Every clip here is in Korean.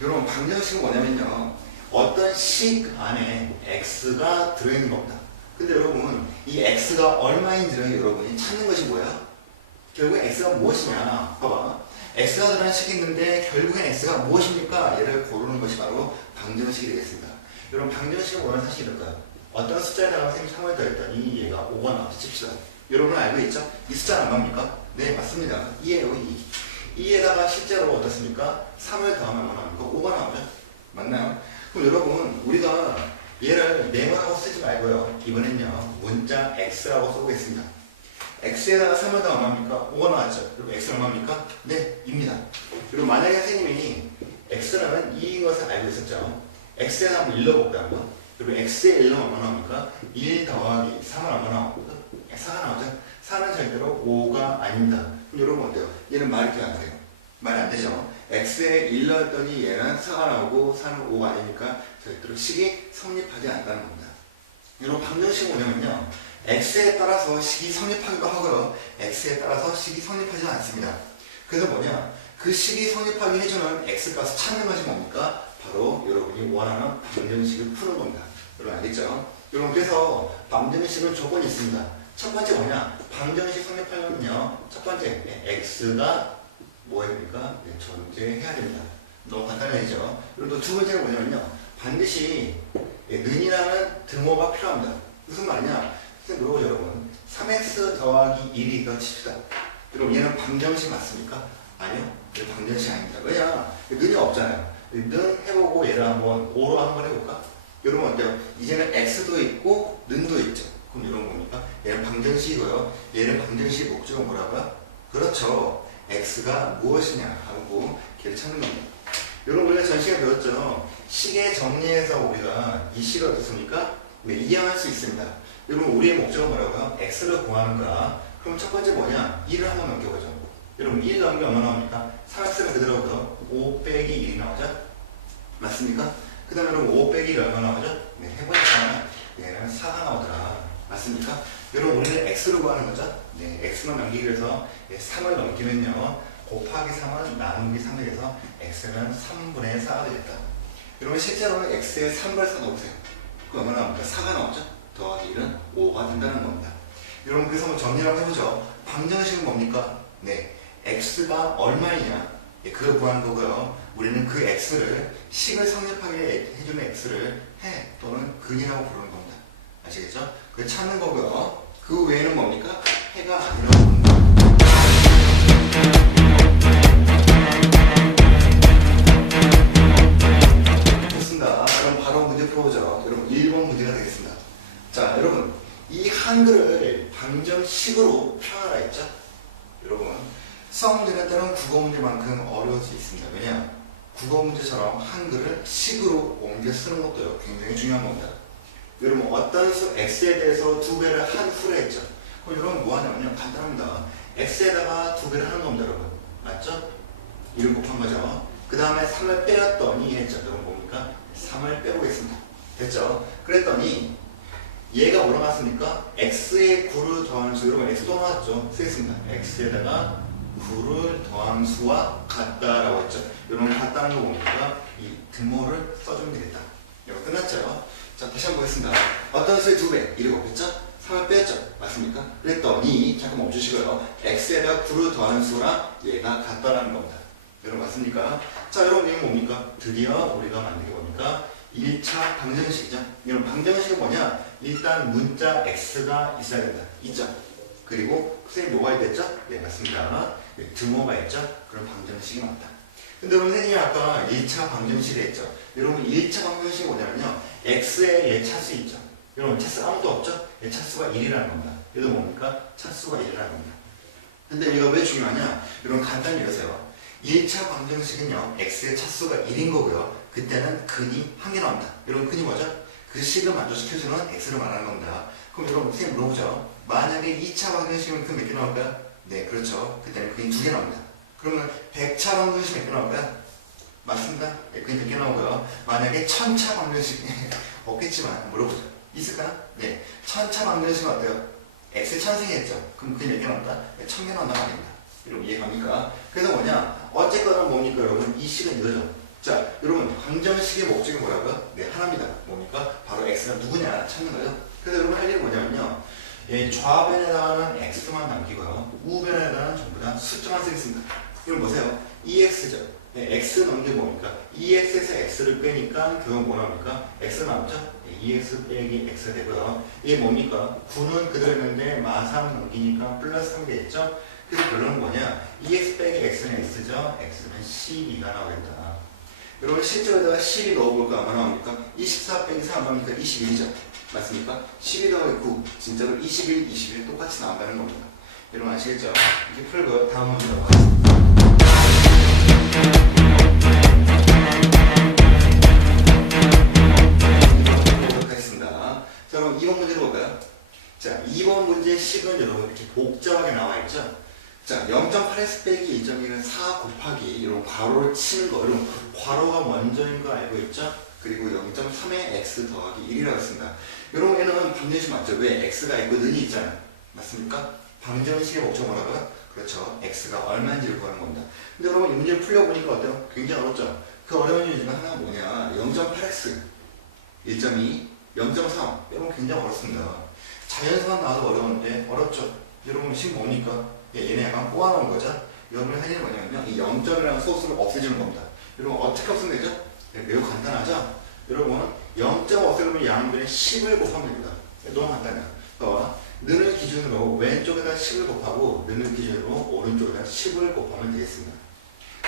여러분 방정식은 뭐냐면요, 어떤 식 안에 x가 들어있는 겁니다. 근데 여러분 이 x가 얼마인지를 여러분이 찾는 것이 뭐야? 결국 x가 무엇이냐? 봐봐, x가 들어간 식이 있는데 결국엔 x가 무엇입니까? 얘를 고르는 것이 바로 방정식이 되겠습니다. 여러분 방정식은 뭐라는 사실이 이럴까요? 어떤 숫자에다가 선생님이 3을 더했더니 얘가 5가 나왔지 칩시다. 여러분 알고 있죠? 이 숫자는 얼마입니까? 네, 맞습니다. 2예요, 2. 2에다가 실제로 어떻습니까? 3을 더하면 얼마 나옵니까? 5가 나오죠? 맞나요? 그럼 여러분 우리가 얘를 네모라고 쓰지 말고요, 이번엔요 문자 x라고 써보겠습니다. x에다가 3을 더하면 얼마입니까? 5가 나왔죠? 그리고 x는 얼마입니까? 네, 2입니다. 그리고 만약에 선생님이 x라면 2인 것을 알고 있었죠? x에다 한번 일러볼까요? 그리고 x에 1로 얼마 나옵니까? 1 더하기 3은 얼마 나옵니까? 4가 나오죠? 4는 절대로 5가 아닙니다. 그럼 여러분 어때요? 얘는 말이 안 돼요. 말이 안 되죠? x에 1 넣었더니 얘는 4가 나오고 4는 5가 아니니까 절대로 식이 성립하지 않는다는 겁니다. 여러분 방정식은 뭐냐면요, x에 따라서 식이 성립하기도 하고요, x에 따라서 식이 성립하지 않습니다. 그래서 뭐냐, 그 식이 성립하게 해주는 x값을 찾는 것이 뭡니까? 바로 여러분이 원하는 방정식을 푸는 겁니다. 여러분 알겠죠? 여러분 그래서 방정식은 조건이 있습니다. 첫 번째 뭐냐, 방정식 성립하려면요, 첫 번째 x가 뭐 해야 됩니까? 네, 존재해야 됩니다. 너무 간단하죠? 그리고 또 두 번째는 뭐냐면요, 반드시 는이라는 등호가 필요합니다. 무슨 말이냐? 물어보죠 여러분. 3x 더하기 1이 이거 칩시다. 여러분 얘는 방정식 맞습니까? 아니요, 방정식 아닙니다. 왜냐? 는이 없잖아요. 는 해보고 얘를 한번 5로 한번 해볼까? 여러분 어때요? 이제는 x도 있고 는도 있죠. 그럼 여러분 뭡니까? 얘는 방정식이고요, 얘는 방정식의 목적은 뭐라고요? 그렇죠, x가 무엇이냐 하고 걔를 찾는 겁니다. 여러분 우리가 전 시간에 배웠죠? 식의 정리에서 우리가 이 식을 어떻습니까? 네, 이해할 수 있습니다. 여러분 우리의 목적은 뭐라고요? x를 구하는 거야. 그럼 첫 번째 뭐냐? 1을 한번 넘겨보죠. 여러분 1 넘기면 얼마 나옵니까? 3x가 그대로고요, 5 빼기 1이 나오죠? 맞습니까? 그 다음에 여러분 5 빼기 1이 얼마 나오죠? 네, 해보니까 얘는 4가 나오더라. 맞습니까? 여러분 우리는 x를 구하는 거죠? 네, x만 넘기기 위해서 3을 넘기면요, 곱하기 3은 나누기 3을 해서 x는 3분의 4가 되겠다. 여러분 실제로 x에 3분의 4 넣으세요. 그 얼마 나옵니까? 4가 나오죠? 더하기 1은 5가 된다는 겁니다. 여러분 그래서 한번 정리를 한번 해보죠. 방정식은 뭡니까? 네, x가 얼마이냐, 그걸 구하는 거고요. 우리는 그 x를 식을 성립하게 해주는 x를 해 또는 근이라고 부르는 겁니다. 아시겠죠? 그걸 찾는 거고요. 그 외에는 뭡니까? 해가 아니라고 부르는 겁니다. 좋습니다. 그럼 바로 문제 풀어보죠. 여러분 1번 문제가 되겠습니다. 자, 여러분 이 한글을 방정식으로 표현하라 했죠? 여러분 수학 문제는 때론 국어 문제만큼 어려울 수 있습니다. 왜냐? 국어 문제처럼 한글을 식으로 옮겨 쓰는 것도 굉장히 중요한 겁니다. 여러분 어떤 수 x에 대해서 2배를 한 후에 했죠? 그럼 여러분 뭐 하냐면요, 간단합니다. x에다가 2배를 하는 겁니다. 여러분 맞죠? 1을 곱한 거죠. 그 다음에 3을 빼었더니 했죠. 여러분 뭡니까? 3을 빼보겠습니다. 됐죠? 그랬더니 얘가 뭐로 나왔습니까? x에 9를 더하는 수. 여러분 x 또 나왔죠? 쓰겠습니다. x에다가 9를 더한 수와 같다라고 했죠. 여러분 같다는 거 뭡니까? 이 등호를 써주면 되겠다. 이거 끝났죠? 자, 다시 한번 보겠습니다. 어떤 수의 2배 1을 곱했죠? 3을 뺐죠? 맞습니까? 그랬더니 잠깐 멈추시고요, x에다 9를 더하는 수랑 얘가 같다라는 겁니다. 여러분 맞습니까? 자, 여러분 이건 뭡니까? 드디어 우리가 만든 게 뭡니까? 1차 방정식이죠. 여러분 방정식은 뭐냐? 일단 문자 x가 있어야 된다. 있죠? 그리고 선생님 뭐가 있댔죠? 네, 맞습니다. 등호가 있죠? 그럼 방정식이 맞다. 근데 여러분 선생님이 아까 1차 방정식을 했죠? 여러분 1차 방정식이 뭐냐면요, x에 얘 차수 있죠? 여러분 차수 아무도 없죠? 얘 차수가 1이라는 겁니다. 얘도 뭡니까? 차수가 1이라는 겁니다. 근데 이거 왜 중요하냐? 여러분 간단히 이러세요. 1차 방정식은요, x의 차수가 1인 거고요, 그때는 근이 한 개 나옵니다. 여러분 근이 뭐죠? 그 식을 만족시켜주는 x를 말하는 겁니다. 그럼 여러분 선생님 물어보죠. 만약에 2차 방정식은 근 몇 개 나올까요? 네, 그렇죠. 그때는 근이 2개 나옵니다. 그러면 100차 방정식 몇 개 나올까요? 맞습니다. 네, 근이 몇 개 나오고요. 만약에 1000차 방정식 없겠지만 물어보죠. 있을까요? 네, 1000차 방정식은 어때요? x 천승이 했죠. 그럼 근이 몇 개 나온다? 1000개 나온단 말입니다. 여러분 이해갑니까? 그래서 뭐냐? 어쨌거나 뭡니까 여러분? 이 식은 이거죠. 자, 여러분 방정식의 목적이 뭐라고요? 네, 하나입니다. 뭡니까? 바로 x가 누구냐 찾는 거예요. 그래서 여러분 할 일이 뭐냐면요. 좌변에다가는 x만 남기고요. 우변에다가는 전부 다 숫자만 쓰겠습니다. 이건 보세요. ex죠. x 넣은 게 뭡니까? 2x에서 x를 빼니까 결국 뭐 나옵니까? x 나왔죠? 2x 빼기 x 되고요. 이게 뭡니까? 9는 그대로 있는데 마3 넘기니까 플러스 3 되겠죠? 그래서 결론은 뭐냐? 2x 빼기 x는 x죠? x는 12가 나오겠다. 여러분 실제로다가 12 넣어볼까? 얼마 나옵니까? 24 빼기 4 나오니까 21이죠? 맞습니까? 12 더하기 9 진짜로 21, 21 똑같이 나온다는 겁니다. 여러분 아시겠죠? 이렇게 풀고 다음 문제 넘어가겠습니다. 자, 그럼 2번 문제를 볼까요? 자, 2번 문제 식은 여러분 이렇게 복잡하게 나와 있죠? 자, 0.8x 빼기 1.1은 4 곱하기 이런 괄호를 치는 거, 여러분 괄호가 먼저인 거 알고 있죠? 그리고 0.3에 x 더하기 1이라고 했습니다. 여러분 얘는 방정식 맞죠? 왜 x가 있고 는이 있잖아요. 맞습니까? 방정식의 목적 뭐라고요? 그렇죠. x가 얼마인지를 구하는 겁니다. 근데 여러분 이 문제를 풀려보니까 어때요? 굉장히 어렵죠? 그 어려운 이유 중에 하나가 뭐냐? 0.8x 1.2 0.3 여러분 굉장히 어렵습니다. 자연수만 나와도 어려운데 어렵죠? 여러분 식 뭡니까? 얘네 약간 꼬아놓은 거죠? 여러분이 할 일은 뭐냐면요 이 0점이라는 소수를 없애주는 겁니다. 여러분 어떻게 없애면 되죠? 매우 간단하죠? 여러분 0점 없애려면 양변에 10을 곱하면 됩니다. 너무 간단해요. 는을 기준으로 왼쪽에다 10을 곱하고 는을 기준으로 오른쪽에다 10을 곱하면 되겠습니다.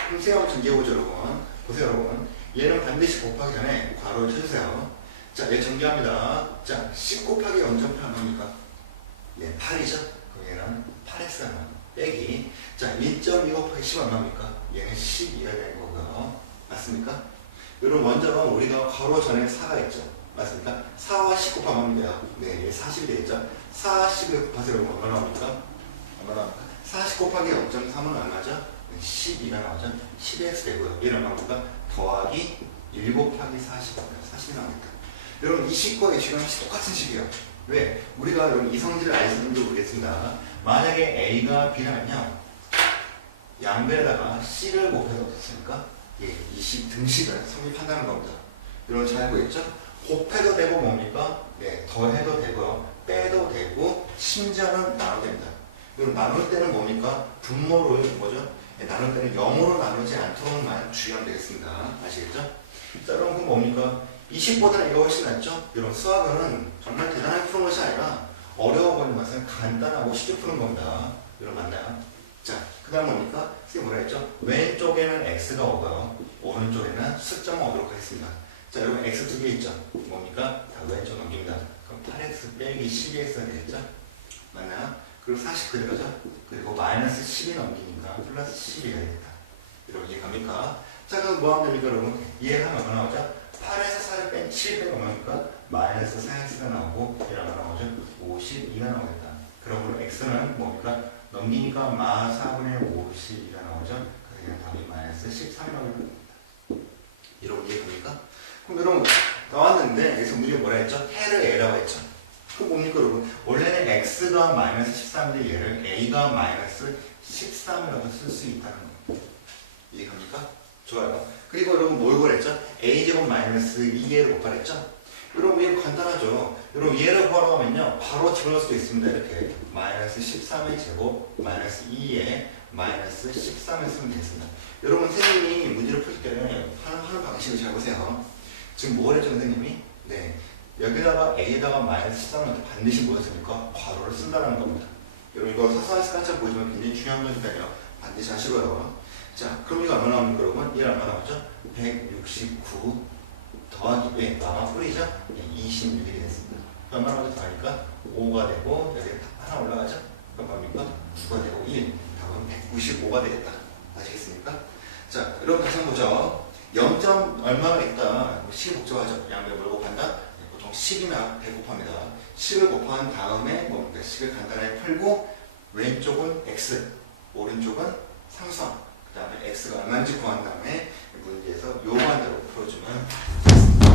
그럼 세워 전개해보죠 여러분. 보세요 여러분. 얘는 반드시 곱하기 전에 괄호를 쳐주세요. 자, 얘 전개합니다. 자, 10 곱하기 0.8 얼마입니까? 예, 8이죠? 그럼 얘는 8x가 나옵니다. 빼기. 자, 1.2 곱하기 10 얼마입니까? 얘는 12가 되는 거고요. 맞습니까? 여러분, 먼저 우리가 괄호 전에 4가 있죠? 맞습니까? 4와 10 곱하면 합니다. 네, 얘 40이 되겠죠? 4, 10을 곱하세요. 여러분, 얼마 나옵니까? 얼마 나옵니까? 40 곱하기 0.3은 얼마죠? 12가 나오죠? 10x 되고요. 얘는 얼마입니까? 더하기 1 곱하기 40이 나옵니다. 여러분 이 식과 이 식은 똑같은 식이에요. 왜? 우리가 여러분 이성질을 알지는지 모르겠습니다. 만약에 A가 B라면요 양변에다가 C를 곱해서 어떻습니까? 예, 이 식 등식을 성립한다는 겁니다. 여러분 잘 알고 있죠? 곱해도 되고 뭡니까? 네, 더해도 되고요. 빼도 되고 심지어는 나눠도 됩니다. 여러분 나눌 때는 뭡니까? 분모를 뭐죠? 네, 나눌 때는 0으로 나누지 않도록만 주의하면 되겠습니다. 아시겠죠? 자, 여러분 그럼 뭡니까? 20보다는 이거 훨씬 낫죠? 여러분 수학은 정말 대단하게 푸는 것이 아니라 어려워 보이는 것은 간단하고 쉽게 푸는 겁니다. 여러분 맞나요? 자, 그 다음 뭡니까? 선생님 뭐라 했죠? 왼쪽에는 x가 오고요. 오른쪽에는 숫자만 오도록 하겠습니다. 자, 여러분 x 두 개 있죠? 뭡니까? 자, 왼쪽 넘깁니다. 그럼 8x 빼기 12x가 되겠죠? 맞나요? 그리고 40 그대로죠? 그리고 마이너스 10이 넘기니까 플러스 12가 되겠다. 여러분 이해갑니까? 자, 그럼 뭐 하면 됩니까 여러분? 이해하면 얼마 나오죠? 8에서 4를 뺀 7 빼면 얼마입니까? 마이너스 4x가 나오고 얘가 나오죠? 52가 나오겠다. 그러므로 x는 뭡니까? 넘기니까 마 4분의 52가 나오죠? 그래서 답이 마이너스 13이 나오겠다. 여러분 이해됩니까? 그럼 여러분 나왔는데 여기서 문제 뭐라 했죠? 해를 a라고 했죠? 그럼 뭡니까 여러분? 원래는 x가 마이너스 13인데 얘를 a가 마이너스 13이라고 쓸 수 있다는 겁니다. 이해갑니까? 좋아요. 그리고 여러분 뭘 구했죠? a제곱 마이너스 2a를 곱하랬죠? 여러분 이거 간단하죠? 여러분 얘를 구하러 가면요 바로 집어넣을 수도 있습니다. 이렇게 마이너스 13의 제곱 마이너스 2에 마이너스 13을 쓰면 되겠습니다. 여러분 선생님이 문제를 풀 때는 하는 방식을 잘 보세요. 지금 뭘 했죠 선생님이? 네, 여기다가 a에다가 마이너스 13을 반드시 뭐 했습니까? 괄호를 쓴다는 겁니다. 여러분 이거 사소한 습관처럼 보이지만 굉장히 중요한 거니까요. 반드시 하시고요. 자, 그럼 이거 얼마 나옵니까 여러분? 얘 얼마 나오죠? 169 더하기 왜? 아마 뿌리죠? 26이 되겠습니다. 얼마 나오죠? 더하니까 5가 되고 여기 하나 올라가죠? 그럼 뭡니까? 9가 되고 1 답은 195가 되겠다. 아시겠습니까? 자, 여러분 다시 한번 보죠. 0점 얼마가 있다. 10을 복잡하죠? 양변 뭘 곱한다? 보통 10이나 100 곱합니다. 10을 곱한 다음에 뭡니까? 10을 간단하게 풀고 왼쪽은 x, 오른쪽은 상수함. 그 다음에 x가 얼마인지 구한 다음에 문제에서 요구한 대로 풀어주면 됐습니다.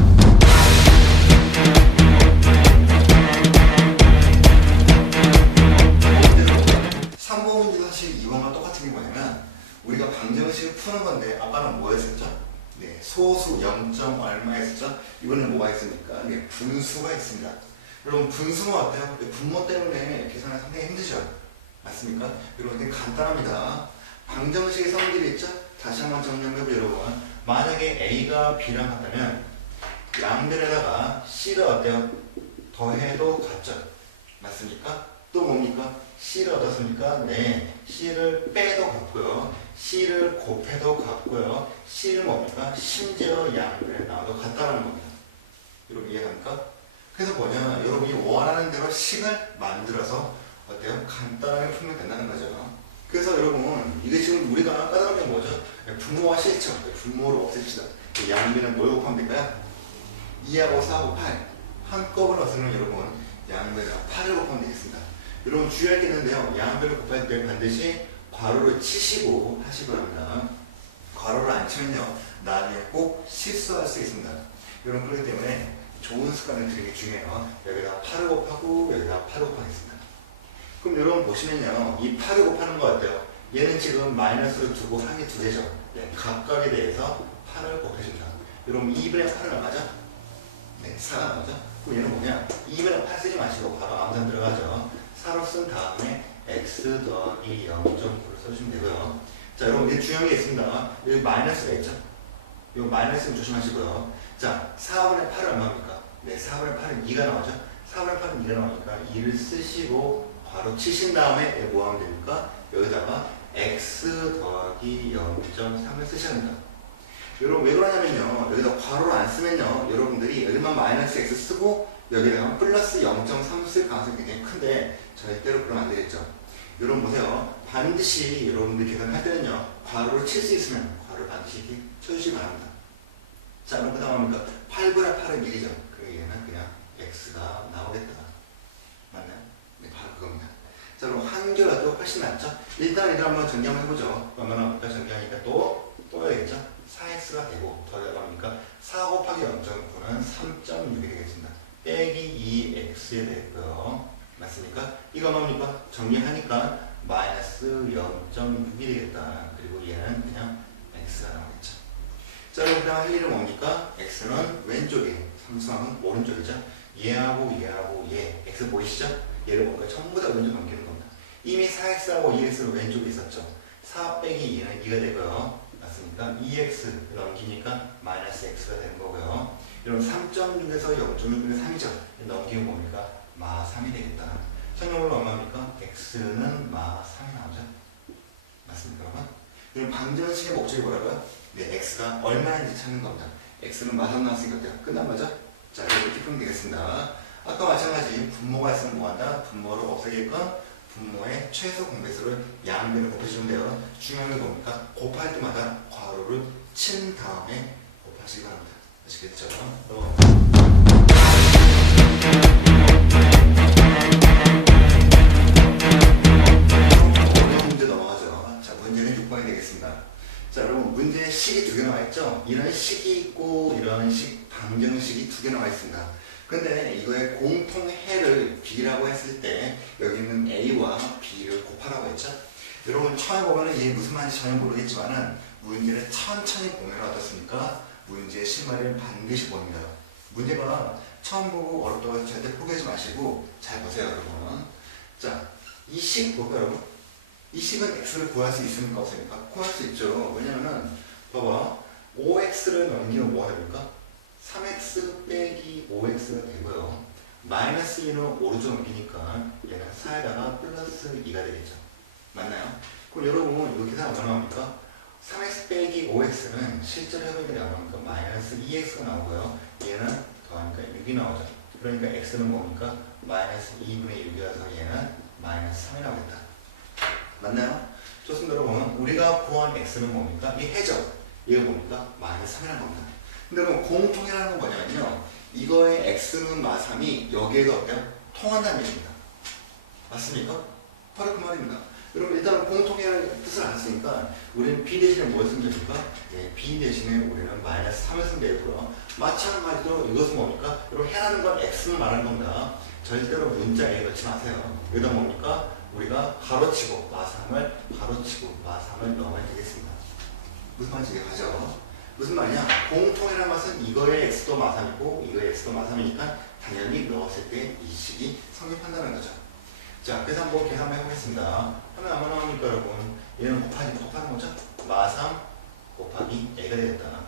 3번 문제도 사실 2번과 똑같은 게 뭐냐면 우리가 방정식을 푸는 건데 아까는 뭐였었죠? 네, 소수 0. 얼마 있었죠? 이번에 뭐가 있습니까? 네, 분수가 있습니다. 여러분 분수는 어때요? 분모 때문에 계산하기 상당히 힘드죠? 맞습니까? 여러분 되게 간단합니다. 방정식의 성질이 있죠? 다시 한번 정리해보죠 여러분. 만약에 A가 B랑 같다면 양변에다가 C를 어때요? 더해도 같죠? 맞습니까? 또 뭡니까? C를 어떻습니까? 네, C를 빼도 같고요. C를 곱해도 같고요. C를 뭡니까? 심지어 양변에 나와도 같다는 겁니다. 여러분 이해합니까? 그래서 뭐냐? 여러분이 원하는 대로 식을 만들어서 어때요? 간단하게 풀면 된다는 거죠. 그래서 여러분 이게 지금 우리가 까다로운 게 뭐죠? 분모와 실점, 분모를 없앱시다. 양변은 뭘 곱하면 될까요? 2하고 4하고 8 한꺼번에 없으면 여러분 양변에 8을 곱하면 되겠습니다. 여러분 주의할 게 있는데요. 양변을 곱할 때 반드시 괄호를 치시고 하시기 바랍니다. 괄호를 안 치면요 나중에 꼭 실수할 수 있습니다. 여러분 그렇기 때문에 좋은 습관을 들이는 게 중요해요. 여기다 8을 곱하고 여기다 8을 곱하겠습니다. 그럼 여러분 보시면요 이 8을 곱하는 거 어때요? 얘는 지금 마이너스를 두고 항이 두 개죠. 네, 각각에 대해서 8을 곱해줍니다. 여러분 2분의 8은 얼마죠? 네, 4가 나오죠? 그럼 얘는 뭐냐? 2분의 8 쓰지 마시고 바로 암산 들어가죠. 4로 쓴 다음에 x 더하기 0.9를 써주시면 되고요. 자 여러분 이제 중요한 게 있습니다. 여기 마이너스가 있죠? 이 마이너스는 조심하시고요. 자 4분의 8은 얼마입니까? 네, 4분의 8은 2가 나오죠? 4분의 8은 2가 나오니까 2를 쓰시고 바로 치신 다음에 뭐 하면 됩니까? 여기다가 x 더하기 0.3을 쓰셔야 합니다. 여러분 왜 그러냐면요 여기다 괄호를 안 쓰면요 여러분들이 여기만 마이너스 x 쓰고 여기다가 플러스 0.3 쓸 가능성이 굉장히 큰데 절대로 그러면 안 되겠죠. 여러분 보세요. 반드시 여러분들 계산할 때는요 괄호를 칠 수 있으면 괄호를 반드시 이렇게 쳐주시기 바랍니다. 자 그럼 그 다음 뭡니까? 8분의 8은 1이죠. 그럼 얘는 그냥 x가 나오겠다. 맞나요? 네, 바로 그겁니다. 자 그럼 한결라도 훨씬 낫죠? 일단 이걸 한번 정리 한번 해보죠. 얼마나 볼까 정리하니까 또 해야겠죠? 4x가 되고 더 들어갑니까? 4 곱하기 0.9는 3.6이 되겠습니다. 빼기 2x에 되고요. 맞습니까? 이거 뭡니까? 정리하니까 마이너스 0.6이 되겠다. 그리고 얘는 그냥 x가 나오겠죠. 자 그럼 그다음 할 일은 뭡니까? x는 왼쪽에 상수항은 오른쪽이죠. 얘하고 얘 x 보이시죠? 얘를 뭔가 전부 다 왼쪽 넘기는 겁니다. 이미 4x하고 2x는 왼쪽에 있었죠. 4 빼기 2는 2가 되고요. 맞습니까? 2x 넘기니까 마이너스 x가 되는 거고요. 이런 3.6에서 0.6분의 3이죠. 넘기면 뭡니까? 마 3이 되겠다. 성형으로 얼마입니까? x는 마 3이 나오죠. 맞습니까, 여러분? 그럼 방정식의 목적이 뭐라고요? 네, x가 얼마인지 찾는 겁니다. x는 마 3 나왔으니까 어때요? 끝난 거죠? 자, 이렇게 풀면 되겠습니다. 아까 마찬가지 분모가 있으면 뭐한다? 분모를 없애게끔 분모의 최소 공배수를 양변을 곱해주면 돼요. 중요한 게 뭡니까? 곱할 때마다 괄호를 친 다음에 곱하시기 바랍니다. 아시겠죠? 어려운 문제 넘어가죠. 자, 문제는 6번이 되겠습니다. 자, 여러분 문제에 식이 두 개 나와 있죠? 이런 식이 있고 이런 식, 방정식이 두 개 나와 있습니다. 근데 이거의 공통해를 B라고 했을 때 여기 있는 A와 B를 곱하라고 했죠? 여러분 처음에 보면 이게 무슨 말인지 전혀 모르겠지만은 문제를 천천히 보면 어떻습니까? 문제의 실마리를 반드시 봅니다. 문제가 처음 보고 어렵다고 해서 절대 포기하지 마시고 잘 보세요 여러분. 자, 이 식 볼까요 여러분? 이 식은 x를 구할 수 있습니까 없습니까? 구할 수 있죠. 왜냐면은 봐봐 5x를 넘기면 뭐가 됩니까? 3x 빼기 5x가 되고요. 마이너스 2는 오른쪽 넘기니까 얘는 4에다가 플러스 2가 되겠죠. 맞나요? 그럼 여러분 이렇게 다 얼마 나옵니까? 3x 빼기 5x는 실제로 해보니까 나오니까 마이너스 2x가 나오고요. 얘는 더하니까 6이 나오죠. 그러니까 x는 뭡니까? 마이너스 2분의 6이라서 얘는 마이너스 3이 나오겠다. 맞나요? 좋습니다 여러분. 우리가 구한 x는 뭡니까? 이 해죠. 얘가 뭡니까? 마이너스 3이라는 겁니다. 근데 그럼 공통이라는 건 뭐냐면요. 이거의 x는 마 3이 여기에도 어때요? 통한다는 얘기입니다. 맞습니까? 바로 그 말입니다. 여러분 일단 공통이라는 뜻을 알았으니까 우리는 b 대신에 뭘 쓰면 됩니까? 네, b 대신에 우리는 마이너스 3을 쓰면 되고요. 마찬가지로 이것은 뭡니까? 여러분 해라는 건 x는 말하는 겁니다. 절대로 문자에 넣지 마세요. 여기다 뭡니까? 우리가 가로치고 마 3을 가로치고 마 3을 넣으면 되겠습니다. 무슨 말인지 이해가죠? 무슨 말이냐? 공통이라는 것은 이거의 x도 마3이고 이거의 x도 마3이니까 당연히 넣었을 때 이 식이 성립한다는 거죠. 자, 그래서 한번 계산 한번 해보겠습니다. 하면 아마 나옵니까 여러분? 얘는 곱하는 거죠? 마3 곱하기 a가 되겠다.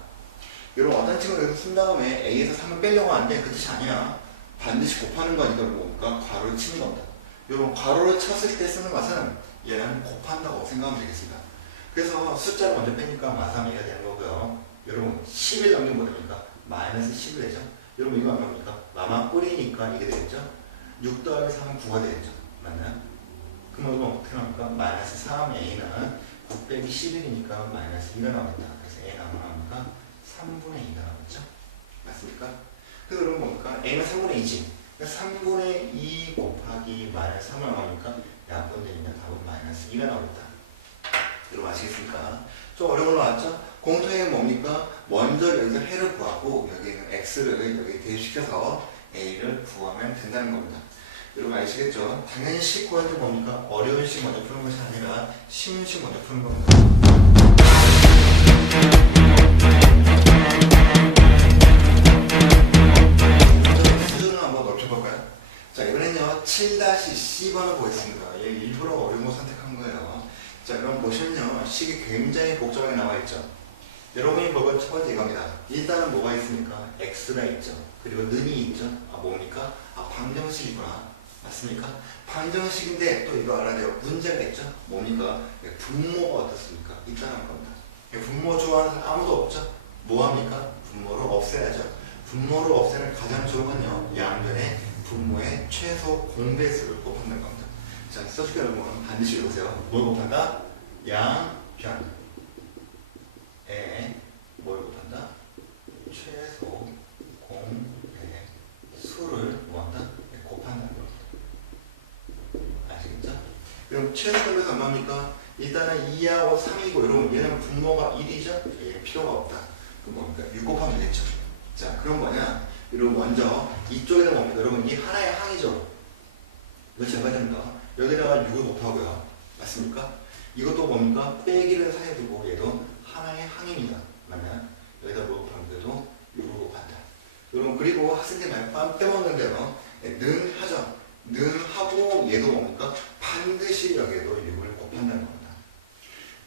이런 어떤 식으로 여기서 쓴 다음에 a에서 3을 빼려고 하는데 그 뜻이 아니야. 반드시 곱하는 거니까 뭔가 괄호를 치는 겁니다. 이런 괄호를 쳤을 때 쓰는 것은 얘는 곱한다고 생각하면 되겠습니다. 그래서 숫자를 먼저 빼니까 마3이가 되는 거고요. 여러분 10을 넘기면 뭐 됩니까? 마이너스 10을 되죠. 여러분 이거 얼마입니까? 마마 뿌리니까 이게 되겠죠. 6 더하기 3은 9가 되겠죠. 맞나요? 그럼 이거 어떻게 나옵니까? 마이너스 3a는 9 빼기 11이니까 마이너스 2가 나오겠다. 그래서 a는 얼마 나옵니까? 3분의 2가 나오겠죠. 맞습니까? 그래서 그럼 뭡니까? a는 3분의 2지. 3분의 2 곱하기 마이너스 3을 나오니까 양분되니까 답은 마이너스 2가 나오겠다. 여러분 아시겠습니까? 좀 어려운 거 나왔죠? 공통의 뭡니까? 먼저 여기서 해를 구하고 여기는 x를 여기 대입시켜서 a를 구하면 된다는 겁니다. 여러분 아시겠죠? 당연히 식 구할 때 뭡니까? 어려운 식 먼저 푸는 것이 아니라 쉬운 식 먼저 푸는 겁니다. 수준을 한번 넓혀볼까요? 자, 이번에는요 7-C번을 보겠습니다. 얘 일부러 어려운 거 선택한 거예요. 자, 그럼 보시면요 식이 굉장히 복잡하게 나와있죠. 여러분이 볼 건 첫 번째 이겁니다. 일단은 뭐가 있습니까? x가 있죠. 그리고 는이 있죠. 뭡니까? 방정식이구나. 맞습니까? 방정식인데 또 이거 알아야 돼요. 문제가 있죠. 뭡니까? 분모가 어떻습니까? 있다는 겁니다. 분모 좋아하는 사람 아무도 없죠. 뭐합니까? 분모를 없애야죠. 분모를 없애는 가장 좋은 건요 양변의 분모의 최소 공배수를 곱한다는 겁니다. 자, 써줄게요 여러분. 반드시 읽으세요. 뭘 곱한다? 양변 뭘 곱한다? 최소 공배수를 뭐한다? 곱한다는 겁니다. 아시겠죠? 그럼 최소 공배수 얼마입니까? 일단은 2하고 3이고 여러분 얘는 분모가 1이죠? 얘는 필요가 없다. 그럼 뭡니까? 6 곱하면 되겠죠? 자, 그럼 뭐냐? 여러분 먼저 이쪽에다 뭡니까? 여러분 이 하나의 항이죠? 이거 제가 됩니다. 여기다가 6을 곱하고요. 맞습니까? 이것도 뭡니까? 빼기를 사이에 두고 얘도 하나의 항입니다. 맞나요? 여기다 뭘 곱하면 돼도 6을 곱한다. 여러분 그리고 학생들이 많이 빼먹는데요. 는 하죠. 는 하고 얘도 뭡니까? 반드시 여기에도 6을 곱한다는 겁니다.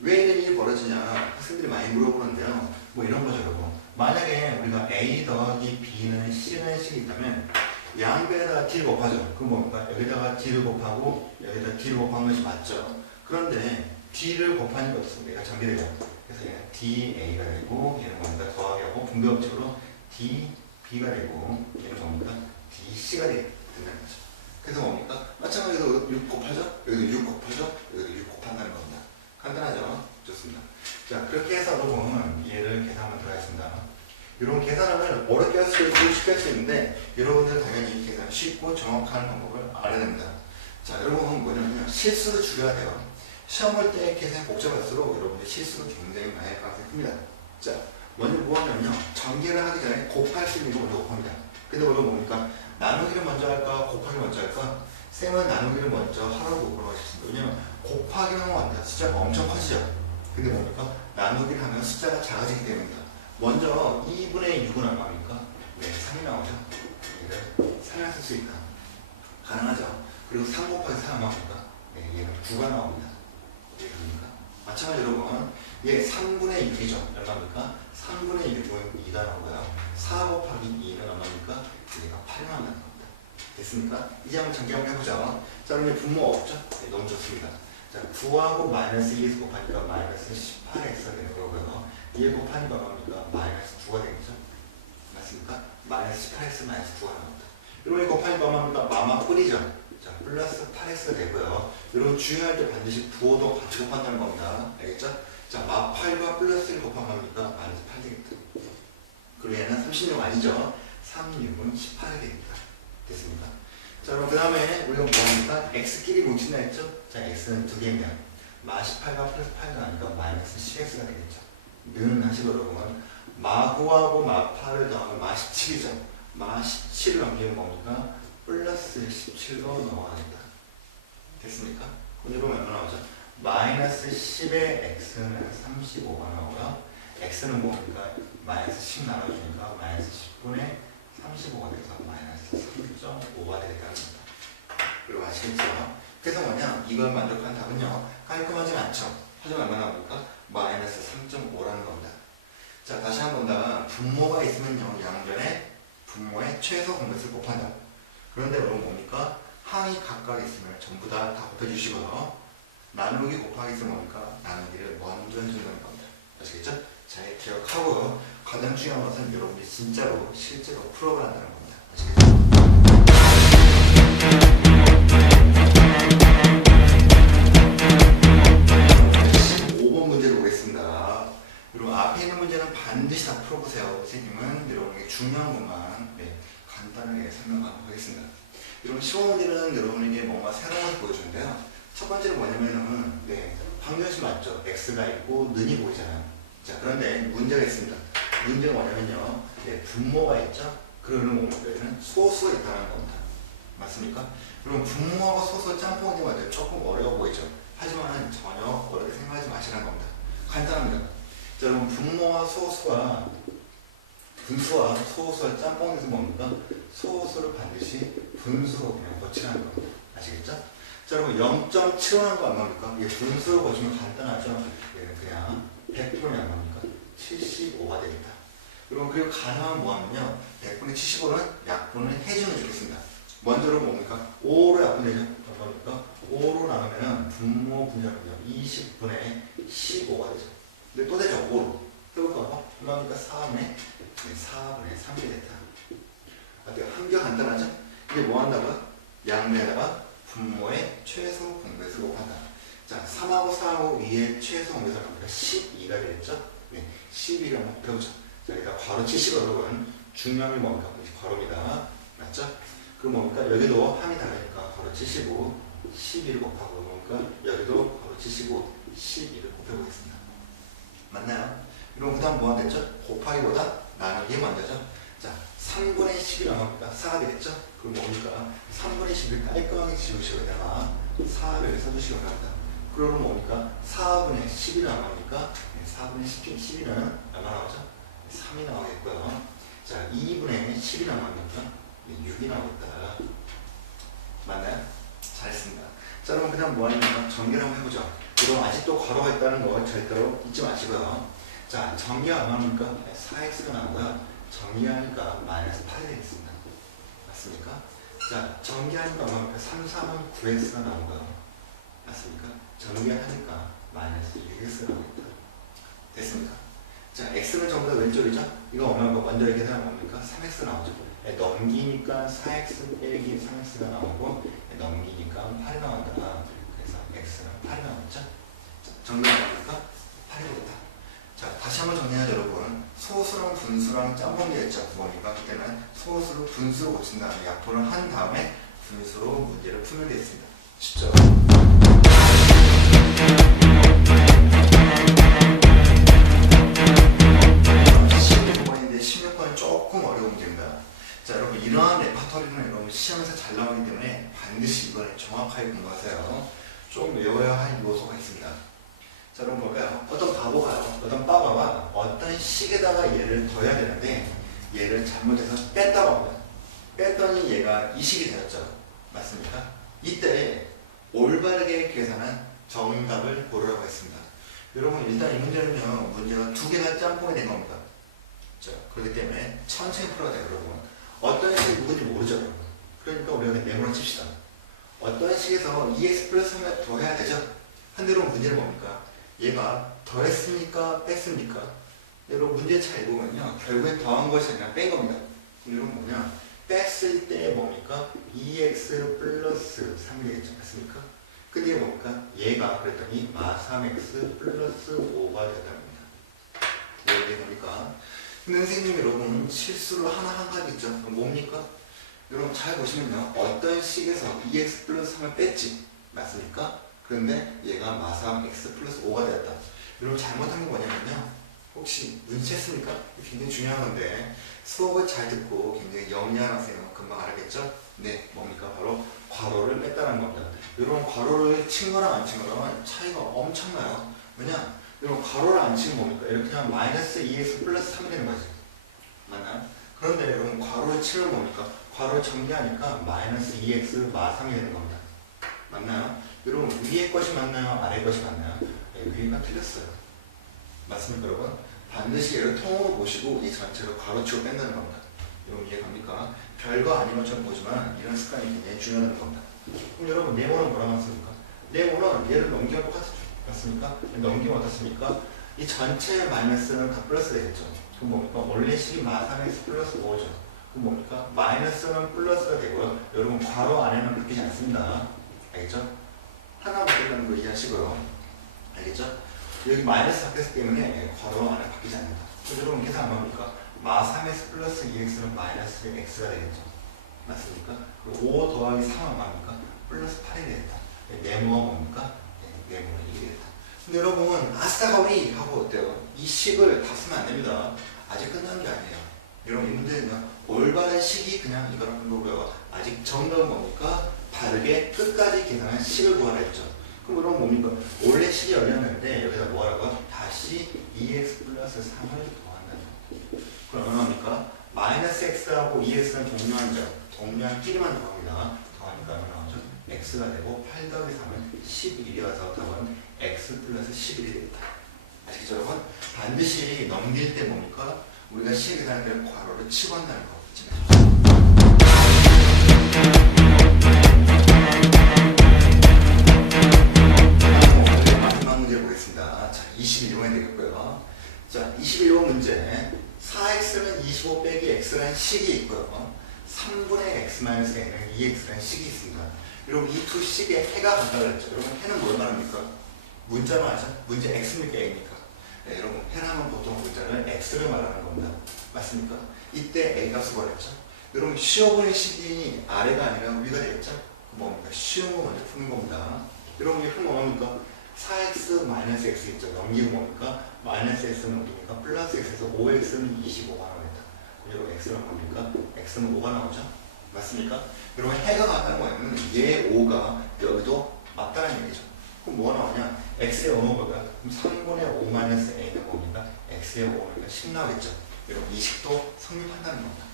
왜 이런 일이 벌어지냐? 학생들이 많이 물어보는데요. 뭐 이런 거죠, 여러분. 만약에 우리가 A 더하기 B는 C는 C이 있다면 양변에다가 D를 곱하죠. 그럼 뭡니까? 여기다가 D를 곱하고 여기다가 D를 곱한 것이 맞죠. 그런데 D를 곱하니까 어떻습니까? 얘가 정리되죠. 그래서 얘는 DA가 되고 얘는 뭡니까? 더하기 하고 분배법칙으로 DB가 되고 얘는 뭡니까? DC가 된다는 거죠. 그래서 뭡니까? 마찬가지로 6 곱하죠? 여기도 6 곱하죠? 여기도 6 곱한다는 겁니다. 간단하죠? 좋습니다. 자, 그렇게 해서 여러분 얘를 계산하면 들어가겠습니다. 이런 계산을 어렵게 할 수 있고 쉽게 할 수 있는데 여러분들은 당연히 계산 쉽고 정확한 방법을 알아야 됩니다. 자, 여러분 뭐냐면요 실수를 줄여야 돼요. 시험 볼 때 계산이 복잡할수록 여러분들 실수를 굉장히 많이 할 가능성이 큽니다. 자, 먼저 뭐 하냐면요 전개를 하기 전에 곱할 수 있는 거 먼저 곱합니다. 근데 오늘 뭡니까? 나누기를 먼저 할까 곱하기 먼저 할까? 쌤은 나누기를 먼저 하라고 그러고 싶습니다. 왜냐면 곱하기만 하면 숫자가 엄청 커지죠. 근데 뭡니까? 나누기를 하면 숫자가 작아지기 때문입니다. 먼저 2분의 6은 얼마입니까? 네, 3이 나오죠. 얘를 3을 쓸 수 있다. 가능하죠. 그리고 3 곱하기 4 얼마입니까? 네, 얘는 9가 나옵니다. 이해됩니까? 마찬가지로 여러분 얘 3분의 6이죠. 얼마입니까? 3분의 6은 2가 나오고요. 4 곱하기 2는 얼마입니까? 얘가 8이 나온다는 겁니다. 됐습니까? 이제 한번 전개 한번 해보죠. 자, 그럼 이제 분모 없죠? 네, 너무 좋습니다. 자, 9하고 마이너스 2에서 곱하니까 마이너스 18x가 되는 거고요. 2에 곱하니까 얼마입니까? 마이너스 9가 되겠죠? 맞습니까? 마이너스 18x 마이너스 9가 나옵니다. 여러분 곱하니까 얼마입니까? 마마 뿌리죠? 자, 플러스 8x가 되고요. 여러분 주의할 때 반드시 부호도 같이 곱한다는 겁니다. 알겠죠? 자, 마 8과 플러스 1 곱하면 얼마입니까? 마이너스 8 되겠다. 그리고 얘는 36 아니죠? 36은 18이 되겠다. 됐습니까? 자, 그럼 그 다음에 우리가 뭐 합니까? x끼리 뭉친다 했죠? 자, x는 두 개면 마 18과 플러스 8가 나니까 마이너스 10x가 되겠죠. 는 하시고 여러분 마 9하고 마 8을 더하면 마 17이죠. 마 17을 넘기면 뭡니까? 플러스 17로 넘어가겠다. 됐습니까? 그럼 여러분 얼마 나오죠? 마이너스 10의 x는 35가 나오고요. x는 뭡니까? 마이너스 10 나눠주니까 마이너스 10분의 35가 돼서 마이너스 3.5가 되겠다는 겁니다. 그리고 아시겠죠? 그래서 뭐냐? 이걸 만족한 답은요. 깔끔하진 않죠. 하지만 얼마나 나옵니까? 마이너스 3.5라는 겁니다. 자, 다시 한 번 더. 분모가 있으면요. 양변에 분모의 최소 공배수를 곱한다. 그런데 여러분 뭡니까? 항이 각각 있으면 전부 다 곱해주시고요. 나누기 곱하기 있으면 뭡니까? 나누기를 먼저 해준다는 겁니다. 아시겠죠? 잘 기억하고요. 가장 중요한 것은 여러분이 진짜로 실제로 풀어간다는 겁니다. 아시겠죠? 15번 문제를 보겠습니다. 여러분 앞에 있는 문제는 반드시 다 풀어보세요. 선생님은 여러분에게 중요한 것만 간단하게 설명하도록 하겠습니다. 여러분 15번 문제는 여러분에게 뭔가 새로운 것을 보여주는데요. 첫 번째는 뭐냐면은 방정식 맞죠? x가 있고 는이 보이잖아요. 자, 그런데 문제가 있습니다. 문제가 뭐냐면요. 분모가 있죠? 그러는 뭡니까? 소수가 있다는 겁니다. 맞습니까? 그럼 분모하고 소수 짬뽕이 맞아요. 조금 어려워 보이죠? 하지만 전혀 어렵게 생각하지 마시라는 겁니다. 간단합니다. 자, 여러분 분모와 소수와 분수와 소수와 짬뽕에서 뭡니까? 소수를 반드시 분수로 그냥 고치라는 겁니다. 아시겠죠? 자, 여러분 0.75라는 거 얼마입니까? 이게 분수로 고치면 간단하죠? 얘는 그냥 100분의 얼마입니까? 75가 되겠다. 여러분 그리고 가능하면 뭐하면요? 100분의 75는 약분을 해주면 좋겠습니다. 먼저는 뭡니까? 5로 약분되죠? 얼마입니까? 5로 나누면 분모 분자는요 20분의 15가 되죠. 근데 또 되죠? 5로. 해볼까? 얼마입니까? 4분의 3이 됐다. 어때요? 한결 간단하죠? 이게 뭐 한다고요? 양면에다가 분모의 최소 공배수 곱한다. 자, 3하고 4하고 위에 최소 공배수 얼마입니까? 12가 되겠죠? 네, 12를 한번 곱해보죠. 자, 여기다 괄호 치시고 여러분 중요한 게 뭡니까? 괄호입니다. 맞죠? 그럼 뭡니까? 여기도 함이 다르니까 괄호 치시고 12를 곱하고 뭡니까? 여기도 괄호 치시고 12를 곱해보겠습니다. 맞나요? 그럼 그 다음 뭐가 됐죠? 곱하기보다 나누기 먼저죠? 자, 3분의 10이 얼마입니까? 4가 되겠죠? 그럼 뭡니까? 3분의 10을 깔끔하게 지우시고 여기다가 4를 써주시기 바랍니다. 그러면 뭡니까? 4분의 10이 얼마입니까? 4분의 10은 얼마 나오죠? 3이 나오겠고요. 자, 2분의 10이 얼마입니까? 6이 나오겠다. 맞나요? 잘했습니다. 자, 그럼 그 다음 뭐 하냐면 정리를 한번 해보죠. 그럼 아직도 괄호가 있다는 거 절대로 잊지 마시고요. 자, 정리가 얼마입니까? 4x가 나오고요. 정리하니까 마이너스 8이 되겠습니다. 맞습니까? 자, 정리하니까 얼마입니까? 3, 3은 9x가 나오고요. 맞습니까? 정리하니까 마이너스 6x가 나옵니다. 됐습니까? 자, x는 전부 다 왼쪽이죠? 이거 얼마입니까? 먼저 이렇게 되면 뭡니까? 3x 나오죠? 넘기니까 4x 빼기 3x가 나오고 넘기니까 8이 나온다. 그래서 x는 8이 나왔죠? 정리가 뭡니까? 8이 되겠다. 자, 다시 한번 정리하죠, 여러분. 소수랑 분수랑 짬뽕이 있죠. 뭡니까? 그때는 소수를 분수로 고친 다음에 약분을 한 다음에 분수로 문제를 풀면 되겠습니다. 쉽죠? 16번인데 16번은 조금 어려운 문제입니다. 자, 여러분 이러한 레파토리는 여러분 시험에서 잘 나오기 때문에 반드시 이번에 정확하게 공부하세요. 좀 외워야 할 요소가 있습니다. 자, 여러분 볼까요? 어떤 바보가요. 어떤 빠바가 어떤 식에다가 얘를 더해야 되는데 얘를 잘못해서 뺐다고 합니다. 뺐더니 얘가 이 식이 되었죠. 맞습니까? 이때 올바르게 계산한 정답을 고르라고 했습니다. 여러분 일단 이 문제는요. 문제가 두 개가 짬뽕이 된 겁니다. 자, 그렇기 때문에 천천히 풀어야 돼요. 여러분. 어떤 식이 누군지 모르죠. 여러분. 그러니까 우리가 네모로 칩시다. 어떤 식에서 2x 플러스 3을 더해야 되죠. 한대로 문제는 뭡니까? 얘가 더했습니까? 뺐습니까? 여러분 문제 잘 보면요. 결국엔 더한 것이 아니라 뺀 겁니다. 이건 뭐냐? 뺐을 때 뭡니까? 2x 플러스 3이 되겠죠. 맞습니까? 근데 이게 뭡니까? 얘가 그랬더니 마3x 플러스 5가 되답니다. 왜 이게 뭡니까? 근데 선생님 여러분 실수를 하나 한 가지 있죠. 뭡니까? 여러분 잘 보시면요. 어떤 식에서 2x 플러스 3을 뺐지. 맞습니까? 그런데 얘가 마3 x 플러스 5가 되었다. 여러분 잘못한 게 뭐냐면요. 혹시 눈치챘습니까? 굉장히 중요한 건데 수업을 잘 듣고 굉장히 영리한 학생은 금방 알겠죠? 네, 뭡니까? 바로 괄호를 뺐다는 겁니다. 여러분 괄호를 친 거랑 안 친 거랑 차이가 엄청나요. 왜냐? 여러분 괄호를 안 치면 뭡니까? 이렇게 하면 마이너스 2x 플러스 3이 되는 거지. 맞나요? 그런데 여러분 괄호를 치면 뭡니까? 괄호 전개하니까 마이너스 2x 마 3이 되는 겁니다. 맞나요? 여러분 위에 것이 맞나요? 아래 것이 맞나요? 네, 위가 틀렸어요. 맞습니까 여러분? 반드시 얘를 통으로 보시고 이 전체를 괄호치고 뺀다는 겁니다. 여러분 이해갑니까? 별거 아닌 것처럼 보지만 이런 습관이 굉장히 중요한 겁니다. 그럼 여러분 네모는 뭐라고 했습니까? 네모는 얘를 넘기면 똑같죠. 맞습니까? 넘기면 어떻습니까? 이 전체 마이너스는 다 플러스 되겠죠. 그럼 뭡니까? 원래 식이 마3x 플러스 5죠. 그럼 뭡니까? 마이너스는 플러스가 되고요. 여러분 괄호 안에는 바뀌지 않습니다. 알겠죠? 하나 바뀌는 거 이해하시고요. 알겠죠? 여기 마이너스 바뀌었기 때문에 괄호 안에 바뀌지 않는다. 그럼 여러분 계산 얼마입니까? 마3x 플러스 2x는 마이너스 x가 되겠죠. 맞습니까? 그리고 5 더하기 3은 얼마입니까? 플러스 8이 되겠다. 네모가 뭡니까? 네모는 1이 되겠다. 근데 여러분 아싸가 우리 하고 어때요? 이 식을 다 쓰면 안 됩니다. 아직 끝난 게 아니에요. 여러분 이 문제는 올바른 식이 그냥 이거라는 거고요. 아직 정답은 뭡니까? 바르게 끝까지 계산한 식을 구하라 했죠. 그럼 여러분 뭡니까? 원래 식이 열렸는데 여기다 뭐 하라고요? 다시 2x 플러스 3을 더한다는 거예요. 그럼 얼마입니까? 마이너스 x하고 2x는 동료한 점, 동료한끼리만 더합니다. 더하니까 얼마 나오죠? x가 되고 8 더하기 3은 11이어서 답은 x 플러스 11이 되겠다. 아시겠죠 여러분? 반드시 넘길 때 뭡니까? 우리가 식 계산할 때 괄호를 치고 한다는 거 잊지 마십시오. 마지막 문제를 보겠습니다. 자, 21번이 되겠고요. 자, 21번 문제. 4x는 25 빼기 x라는 식이 있고요. 3분의 x-n은 2x라는 식이 있습니다. 여러분 이 두 식의 해가 같다 그랬죠. 여러분 해는 뭘 말합니까? 문자 말이죠. 문제 x입니까 a입니까? 네, 여러분 해라면 보통 문자를 x를 말하는 겁니다. 맞습니까? 이때 a 값을 구하랬죠. 여러분 쉬워보는 식이 아래가 아니라 위가 되겠죠. 뭡니까? 쉬운 거 먼저 푸는 겁니다. 여러분 이게 풀면 뭡니까? 4x 마이너스 x 있죠. 넘기고 뭡니까? 마이너스 x는 넘기니까 플러스 x에서 5x는 25가 나오겠다. 여러분 x는 뭡니까? x는 5가 나오죠. 맞습니까? 여러분 해가 같다는 거는 얘 5가 여기도 맞다는 얘기죠. 그럼 뭐가 나오냐? x의 5는 뭐야? 그럼 3분의 5 마이너스 a는 뭡니까? x의 5니까 10 나오겠죠. 여러분 이 식도 성립한다는 겁니다.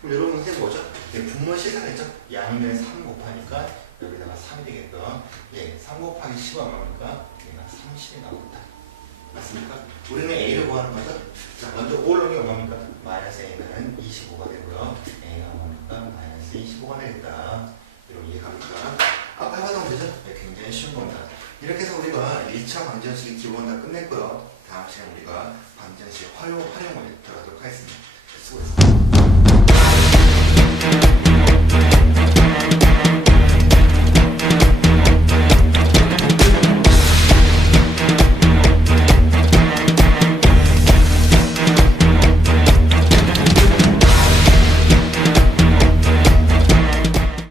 그럼 여러분 선생님 뭐죠? 분모 실산했죠? 양면에 3 곱하니까 여기다가 3이 되겠고요. 예, 3 곱하기 10은 얼마입니까? 얘가 30이 나옵니다. 맞습니까? 우리는 a를 구하는 거죠? 자, 먼저 5를 넣으면 얼마입니까? 마이너스 a는 25가 되고요. a가 얼마입니까? 마이너스 25가 되겠다. 여러분 이해갑니까? 아까 해봤던 문제죠? 네, 굉장히 쉬운 겁니다. 이렇게 해서 우리가 1차 방정식 기본 다 끝냈고요. 다음 시간에 우리가 방정식 활용을 들어가도록 하겠습니다. 수고했습니다.